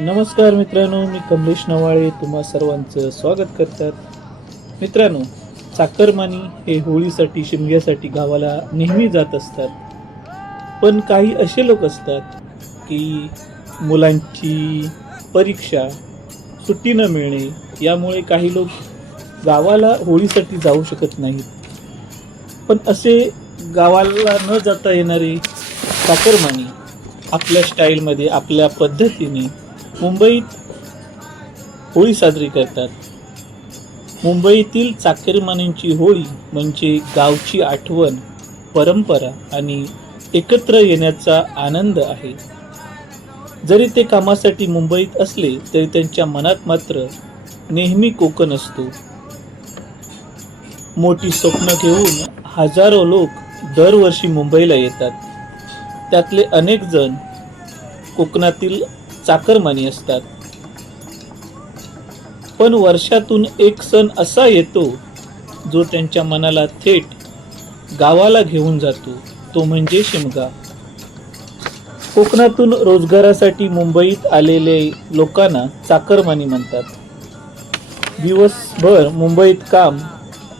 नमस्कार मित्रांनो, मी कमलेश नवाळे तुम्हा सर्वांचं स्वागत करतात. मित्रांनो, चाकरमानी हे होळीसाठी शिमग्यासाठी गावाला नेहमी जात असतात. पण काही असे लोक असतात की मुलांची परीक्षा, सुट्टी न मिळणे यामुळे काही लोक गावाला होळीसाठी जाऊ शकत नाहीत. पण असे गावाला न जाता येणारे चाकरमानी आपल्या स्टाईलमध्ये, आपल्या पद्धतीने मुंबईत होळी साजरी करतात. मुंबईतील चाकरमान्यांची होळी म्हणजे गावची आठवण, परंपरा आणि एकत्र येण्याचा आनंद आहे. जरी ते कामासाठी मुंबईत असले तरी त्यांच्या मनात मात्र नेहमी कोकण असतो. मोठी स्वप्न घेऊन हजारो लोक दरवर्षी मुंबईला येतात. त्यातले अनेक जण कोकणातील चाकरमानी असतात. पण वर्षातून एक सण असा येतो जो त्यांच्या मनाला थेट गावाला घेऊन जातो, तो म्हणजे शिमगा. कोकणातून रोजगारासाठी मुंबईत आलेले लोकांना चाकरमानी म्हणतात. दिवसभर मुंबईत काम,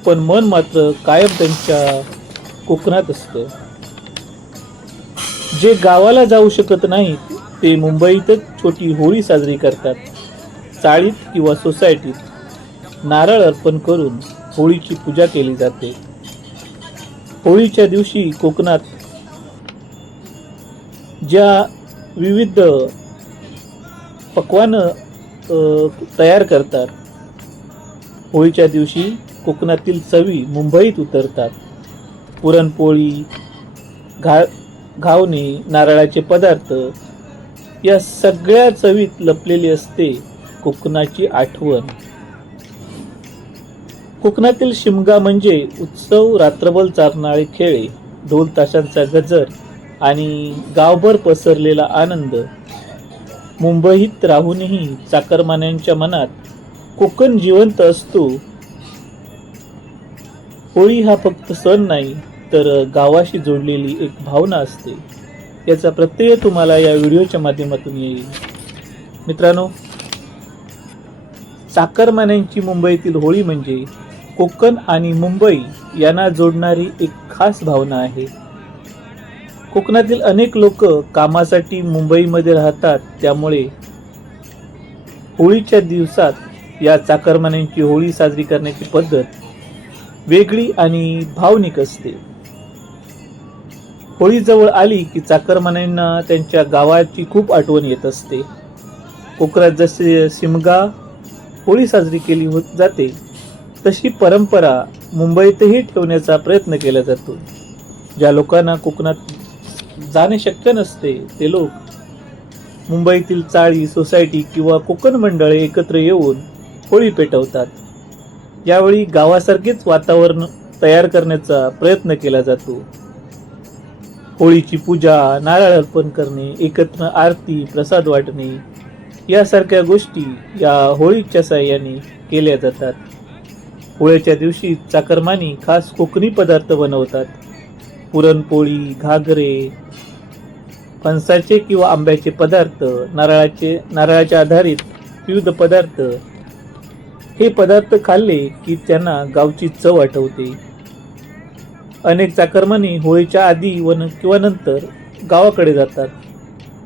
पण मन मात्र कायम त्यांच्या कोकणात असतं. जे गावाला जाऊ शकत नाहीत ते मुंबईतच छोटी होळी साजरी करतात. चाळीत किंवा सोसायटीत नारळ अर्पण करून होळीची पूजा केली जाते. होळीच्या दिवशी कोकणात ज्या विविध पक्वानं तयार करतात, होळीच्या दिवशी कोकणातील चवी मुंबईत उतरतात. पुरणपोळी, घावणे, नारळाचे पदार्थ या सगळ्या चवीत लपलेली असते कोकणाची आठवण. कोकणातील शिमगा म्हणजे उत्सव, रात्रभर चालणारे खेळ, ढोल ताशांचा गजर आणि गावभर पसरलेला आनंद. मुंबईत राहूनही चाकरमान्यांच्या मनात कोकण जिवंत असतो. होळी हा फक्त सण नाही तर गावाशी जोडलेली एक भावना असते. याचा प्रत्यय तुम्हाला या व्हिडिओच्या माध्यमातून येईल. मित्रांनो, चाकरमान्यांची मुंबईतील होळी म्हणजे कोकण आणि मुंबई यांना जोडणारी एक खास भावना आहे. कोकणातील अनेक लोक कामासाठी मुंबईमध्ये राहतात, त्यामुळे होळीच्या दिवसात या चाकरमान्यांची होळी साजरी करण्याची पद्धत वेगळी आणि भावनिक असते. होळी जवळ आली की चाकरमान्यांना त्यांच्या गावाची खूप आठवण येत असते. कोकणात जसे शिमगा होळी साजरी केली जाते, तशी परंपरा मुंबईतही ठेवण्याचा प्रयत्न केला जातो. ज्या लोकांना कोकणात जाणे शक्य नसते ते लोक मुंबईतील चाळी, सोसायटी किंवा कोकण मंडळे एकत्र येऊन होळी पेटवतात. यावेळी गावासारखेच वातावरण तयार करण्याचा प्रयत्न केला जातो. होळीची पूजा, नारळ अर्पण करणे, एकत्र आरती, प्रसाद वाटणे यासारख्या गोष्टी या होळीच्या साह्याने केल्या जातात. होळीच्या दिवशी चाकरमानी खास कोकणी पदार्थ बनवतात. पुरणपोळी, घागरे, फणसाचे किंवा आंब्याचे पदार्थ, नारळाच्या आधारित विविध पदार्थ. हे पदार्थ खाल्ले की त्यांना गावची चव आठवते. अनेक चाकरमानी होळीच्या आधी किंवा नंतर गावाकडे जातात,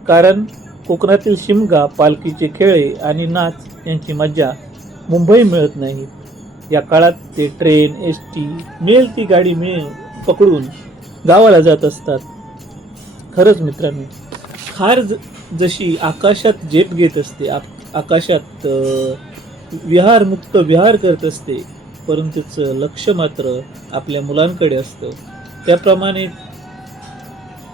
कारण कोकणातील शिमगा, पालखीचे खेळ आणि नाच यांची मजा मुंबई मिळत नाही. या काळात ते ट्रेन, एसटी मिळेल ती गाडी पकडून गावाला जात असतात. खरंच मित्रांनो, खार जशी आकाशात जेट घेत असते, आकाशात मुक्त विहार करत असते, परंतु तिचं लक्ष मात्र आपल्या मुलांकडे असतं. त्याप्रमाणे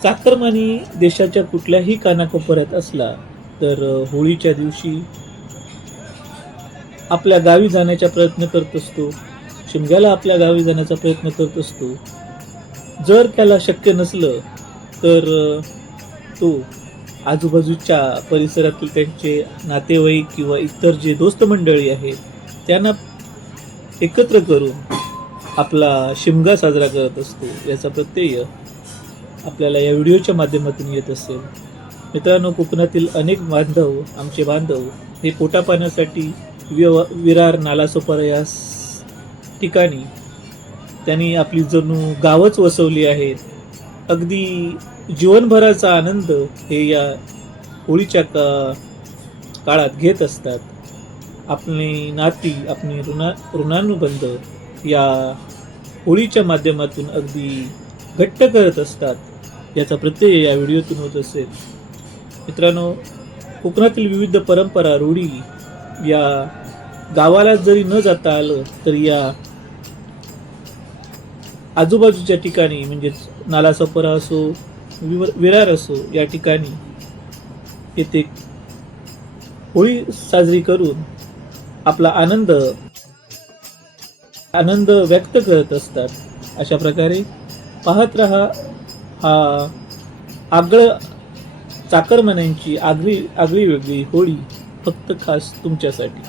चाकरमानी देशाच्या कुठल्याही कानाकोपऱ्यात असला तर होळीच्या दिवशी आपल्या गावी जाण्याचा प्रयत्न करत असतो. शिमग्याला आपल्या गावी जाण्याचा प्रयत्न करत असतो. जर त्याला शक्य नसलं तर तो आजूबाजूच्या परिसरातील त्यांचे नातेवाईक किंवा इतर जे दोस्त मंडळी आहेत त्यांना एकत्र करून आपला शिमगा साजरा करत असतो. याचा प्रत्यय आपल्याला या व्हिडिओच्या माध्यमातून येत असेल. मित्रांनो, कोकणातील अनेक बांधव, आमचे बांधव हे पोटा पाण्यासाठी विरार, नालासोपारा या ठिकाणी त्यांनी आपली जणू गावच वसवली आहेत. अगदी जीवनभराचा आनंद हे या होळीच्या काळात घेत असतात. आपली नाती, आपली ऋणानुबंध या होळीच्या माध्यमातून अगदी घट्ट करत असतात. याचा प्रत्यय या व्हिडिओतून होत असेल. मित्रांनो, कोकणातील विविध परंपरा, रूढी या गावाला जरी न जाता आलं तरी या आजूबाजूच्या ठिकाणी म्हणजेच नालासोपारा असो, विरार असो या ठिकाणी येथे होळी साजरी करून आपला आनंद व्यक्त करत असतात. अशा प्रकारे पाहत रहा हा चाकरमान्यांची आगळी वेगळी होळी, फक्त खास तुमच्यासाठी.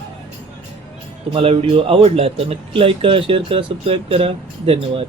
तुम्हाला व्हिडिओ आवडला तर नक्की लाईक करा, शेअर करा, सबस्क्राईब करा. धन्यवाद.